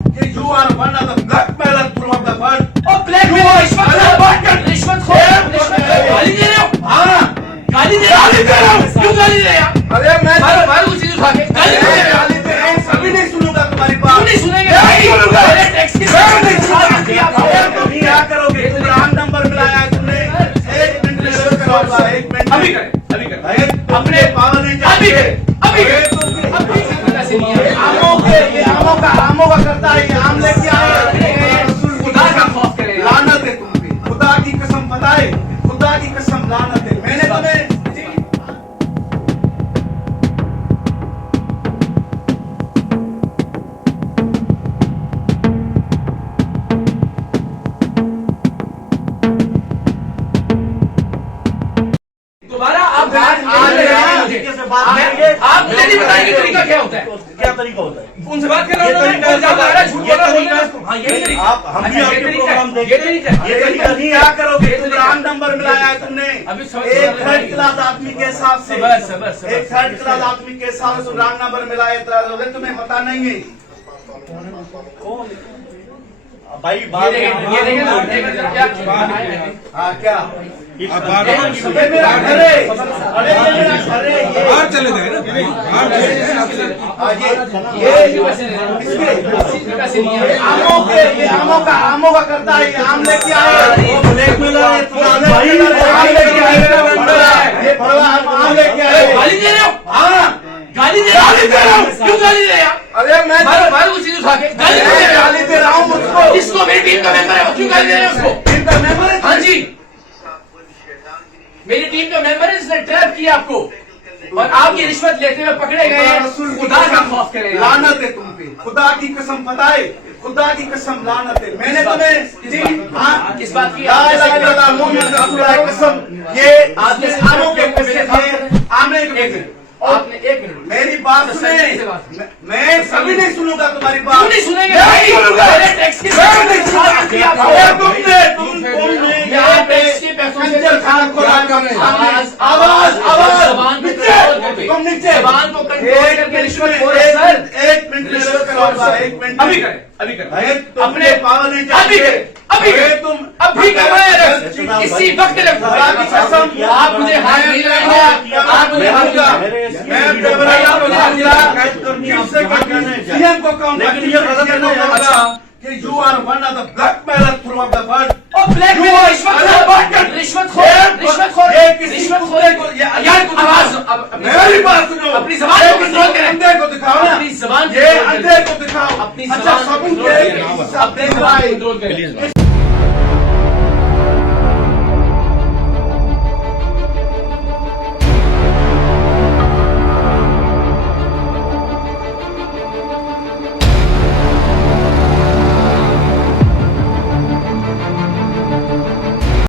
कि you are one of the blackmailer throughout the world. और blackmail रिश्वतखोर गाली दे रहे हो? हाँ गाली दे रहे हो? क्यों गाली दे रहे हो? अरे मैं बार कुछ चीज उठा के गाली दे रहे हो? गाली दे रहा हूँ, सभी नहीं सुनूंगा तुम्हारी बात। क्यों नहीं सुनेंगे? नहीं सुनूंगा। मेरे टैक्स की तुम क्या करोगे? तुम रॉन्ग नंबर मिलाया है तुमने। एक मिनट में शुरू करूंगा, एक मिनट। अभी करें अपने पावर नहीं अभी करें आमों का करता है, ये आम लेके आए। खुदा का खौफ करें। लानत है तुम पे, खुदा की कसम बताए, खुदा की कसम लानत है। मैंने तुम्हें दोबारा आप मुझे नहीं बताएंगे तरीका क्या होता है? क्या तरीका होता है? उनसे बात कर रहा हूँ, झूठ बोल रहा है। हाँ यही तरीका। आप हम भी अच्छा, आपके प्रोग्राम ये तरीका है। ये तरीका नहीं, क्या करोगे? तुम रॉन्ग नंबर मिलाया है तुमने। अभी एक थर्ड क्लास आदमी के हिसाब से, बस। एक थर्ड क्लास आदमी के हिसाब से रॉन्ग नंबर मिलाए तो तुम्हें पता नहीं है। भाई ये देखें हाँ क्या? आप बाहर ये मेरा घर है। अरे ये मेरा घर है। बाहर चले जाए ना, बाहर चले जाए आपसे। आमों का करता है, ये आम लेके आए। वो ब्लैकमेलर है, आम लेके आए। ये भड़वा आम लेके आए। गाली दे रहे हो? हाँ गाली दे रहे हो? क्यों गाली दे रहे हो? अरे मैं बार कुछ चीज उठा के गाली दे रहा हूँ उसको। इसको मेरी टीम का मेंबर है, क्यों गाली दे रहे हो उसको? टीम का मेंबर है। हाँ जी, मेरी टीम का मेंबर है, इसने ट्रैप किया आपको और आप ये रिश्वत लेते हुए पकड़े गए हैं। खुदा का खौफ करें। लानत है तुम पे, खुदा की कसम बताए, खुदा की कसम लानत है। मैंने तुम्हें हाँ इस बात की कसम, ये आमों के पैसे थे, आमने के आपने एक मिनट मेरी बात सुने। मैं सभी नहीं सुनूंगा तुम्हारी बात। क्यों नहीं सुनेंगे? नहीं सुनूंगा। मेरे टैक्स की तुमने यहाँ पे खंजर खाना खोला। आवाज तुम नीचे जबान को कंट्रोल करके रिश्वत खो रहे हैं, सर। एक मिनट में शुरू करूंगा, एक मिनट। अभी करें अपने पावर नहीं अभी करें तुम अभी करवाए इसी वक्त आप मुझे हाथ नहीं लगाएंगे। आप मुझे हाथ सीएम को कहूंगा कि you are one of the blackmailer throughout the world. और ब्लैकमेल रिश्वतखोर आवाज मेरी बात सुनो। अपनी जबान को कंट्रोल करें। अंधे को दिखाओ ना, अपनी जबान ये अंधे को दिखाओ। अपनी अच्छा जबान को सबूत कंट्रोल है, करें। सब देख रहा है। कंट्रोल करें।